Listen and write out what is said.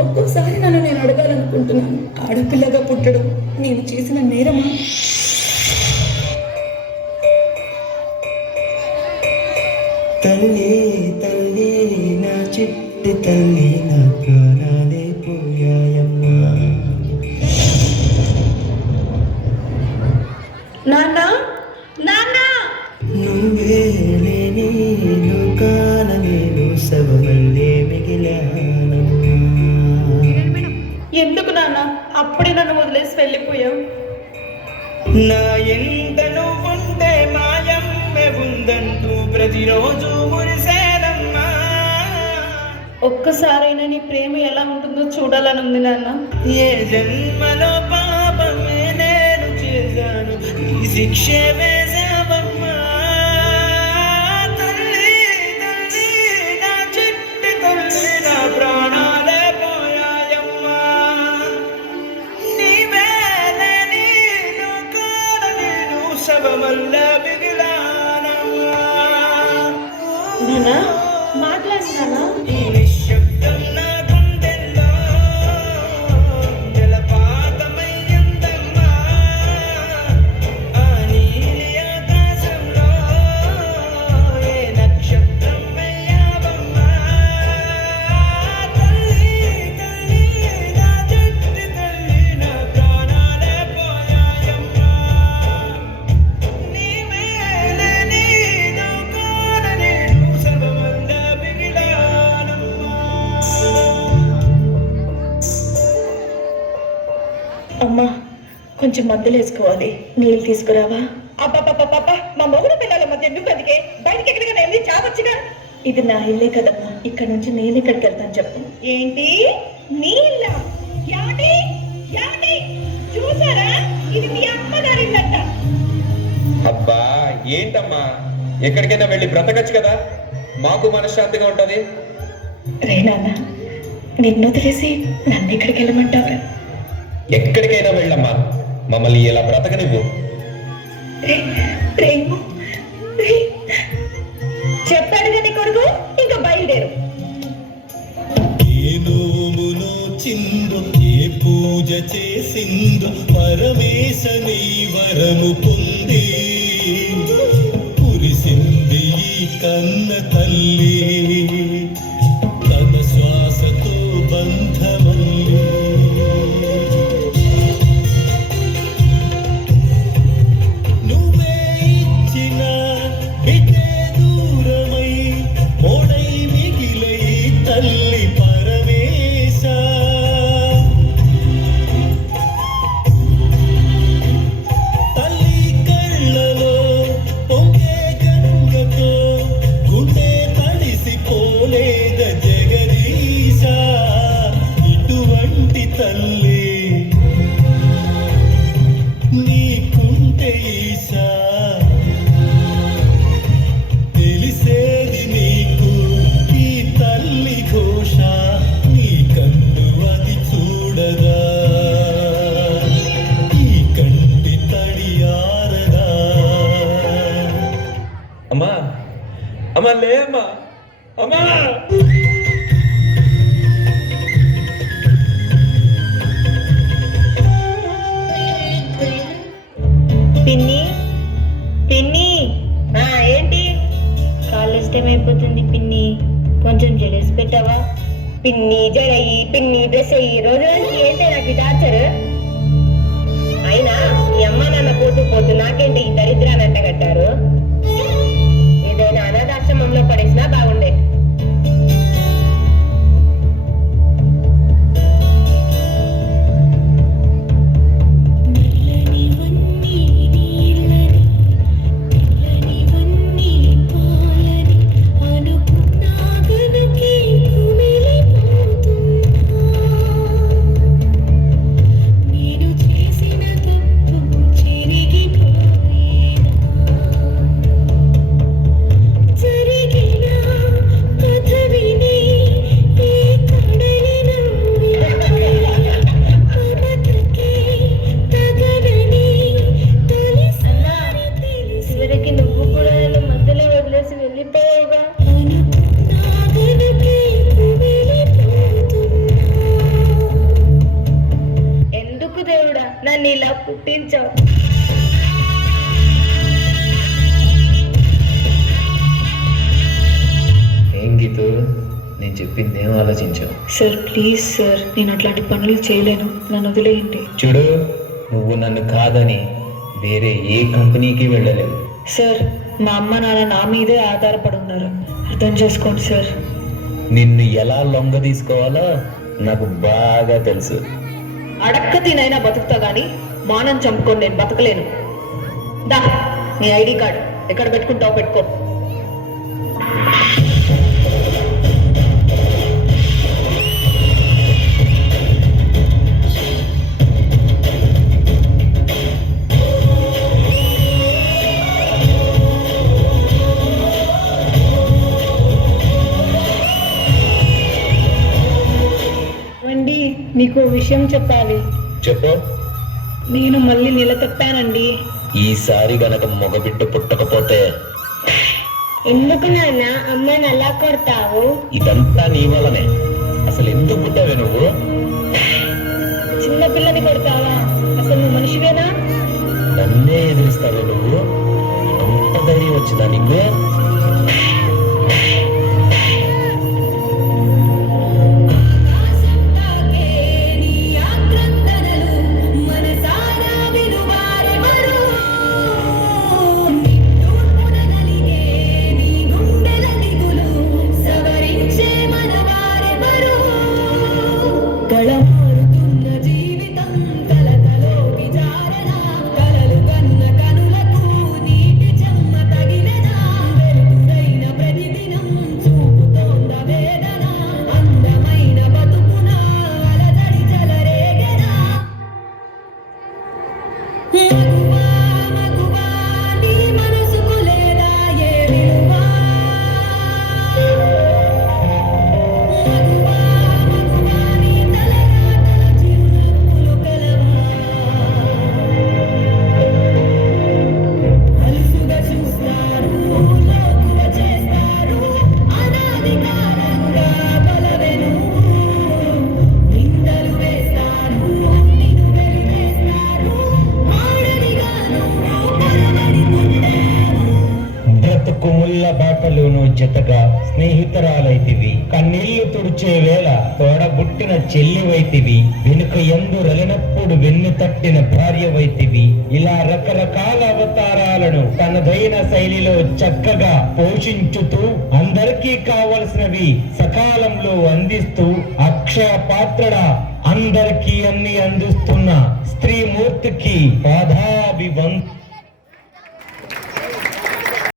ఒక్కోసారి నన్ను నేను అడగాలనుకుంటున్నాను, ఆడపిల్లగా పుట్టడం నేను చేసిన నేరమా? తల్లి తల్లి నా చిట్టి తల్లి, నా ప్రాణాలే పోయాయమ్మా. నాన్న నాన్న, నువ్వే లేని లోకాన నేను శవమల్లే మిగిలానమ్మా. ఎందుకు నాన్న అప్పుడే నన్ను వదిలేసి వెళ్ళిపోయావు? నా ఎంత నువ్వుంటే మాయమ్మె ఉందంటూ ప్రతిరోజు మురిసేదమ్మా. ఒక్కసారైనా నీ ప్రేమ ఎలా ఉంటుందో చూడాలని ఉంది నాన్న. ఏ జన్మలో పాపమే నేను చేశాను, ఈ శిక్షే వేశావమ్మా. తల్లి తల్లి నా చిట్టి తల్లి, నా ప్రాణాలే పోయాయమ్మా. నీవేలే నీ లోకాన నేను శవమల్లే మిగిలానమ్మా. నాన్న మాట్లాడు నాన్న. ఈ నిశ్శబ్దం నా గుండెల్లో జలపాతమయ్యిందమ్మా. ఆ నీలి ఆకాశంలో ఏ నక్షత్రం అయ్యావమ్మా. తల్లి తల్లి నా చిట్టి తల్లి, నా ప్రాణాలే పోయాయమ్మా. నీవేలే నీ లోకాన నేను శవమల్లే మిగిలానమ్మా. అమ్మా కొంచెం మందులు వేసుకోవాలి, నీళ్ళు తీసుకురావా? అబ్బా, మా మొగుడు పిల్లల మధ్య ఎందుకు అందుకే బయటికి ఎక్కడికైనా వెళ్ళి చావచ్చుగా. ఇది నా ఇల్లే కదమ్మా, ఇక్కడ నుంచి నేను ఇక్కడికి వెళ్తాను చెప్పు. ఏంటి నీళ్ళ? ఏమండి ఏమండి, చూసారా ఇది మీ అమ్మగారిందంట. అబ్బా ఏంటమ్మా, ఎక్కడికైనా వెళ్ళి బ్రతకచ్చు కదా, మాకు మనశ్శాంతిగా ఉంటది. రే నాన్న, నిన్ను వదిలేసి నన్ను ఎక్కడికి వెళ్ళమంటావా? ఎక్కడికైనా వెళ్ళమ్మా, మమ్మల్ని ఇలా బ్రతకనివ్వు. ప్రేమ చెప్పాడుగా నీ కొడుకు, ఇంకా బయలుదేరు. ఏ నోమును చిందు, ఏ పూజ చేసిందు, పరమేశని వరము పొంది కురిసింది ఈ కన్న తల్లి. తన శ్వాసతో బంధమల్లి నువ్వే ఇచ్చిన ఇదే దూరమై ఓడై మిగిలై తల్లి పరమేశ. తల్లి కళ్ళలో పొంగే గంగతో గుండె తడిసిపోలేద జగదీశ. ఇటువంటి తల్లి నీకుంటే ఈశా, తెలిసేది నీకు ఈ తల్లి ఘోష. నీ కన్ను అది చూడదా, ఈ కంటి తడియారదా. అమ్మా అమ్మా లేమ్మా, అమ్మా. పిన్ని పిన్ని, ఏంటి? కాలేజ్ టైం అయిపోతుంది పిన్ని, కొంచెం జడేసి పెట్టావా? పిన్ని జడయి, పిన్ని డ్రెస్ అయ్యి, రోజు నుంచి ఏంటి నాకు టార్చర్? అయినా మీ అమ్మ నాన్న పోతూ పోతూ నాకేంటి ఈ దరిద్రాన్ని అంటగట్టారు? ఏదైనా అనాథాశ్రమంలో పడేసినా బాగుండే. పుట్టించావు. ఏం గీతు, నేను చెప్పింది ఏం ఆలోచించావు? సార్ ప్లీజ్ సార్, నేను అట్లాంటి పనులు చేయలేను, నన్ను వదిలేయండి. చూడు, నువ్వు నన్ను కాదని వేరే ఏ కంపెనీకి వెళ్ళలేవు. సార్ మా అమ్మ నాన్న నా మీదే ఆధారపడి ఉన్నారు, అర్థం చేసుకోండి సార్. నిన్ను ఎలా లొంగ తీసుకోవాలో నాకు బాగా తెలుసు. అడక్క తినైనా బతుకుతా గానీ మానం చంపుకొని నేను బతకలేను. దా నీ ఐడి కార్డ్ ఎక్కడ పెట్టుకుంటావు పెట్టుకో. అండి మీకు విషయం చెప్పాలి. చెప్పు. నేను మళ్ళీ నిలతప్పానండి. ఈసారి గనక మగబిడ్డ పుట్టకపోతే ఎందుకు నాన్న అమ్మని అలా కొడతావు? ఇదంతా నీ వల్లనే. అసలు ఎందుకు పుట్టావే నువ్వు? చిన్న పిల్లని కొడతావా? అసలు నువ్వు మనిషివేనా? నన్నే ఎదిరిస్తావే నువ్వు? అంత ధైర్యం వచ్చిందా నీకు? కుముళ్ళ బాటలోను జతగా స్నేహితురాలైతివి, కన్నీళ్లు తుడిచే వేళ తోడబుట్టిన చెల్లివైతివి, వెనుక ఎందు రలినప్పుడు వెన్ను తట్టిన భార్యవైతివి. ఇలా రకరకాల అవతారాలను తనదైన శైలిలో చక్కగా పోషించుతూ అందరికీ కావలసినవి సకాలంలో అందిస్తూ అక్షయ పాత్రడా అందరికీ అన్ని అందిస్తున్న స్త్రీమూర్తికి పాదాభివందనం.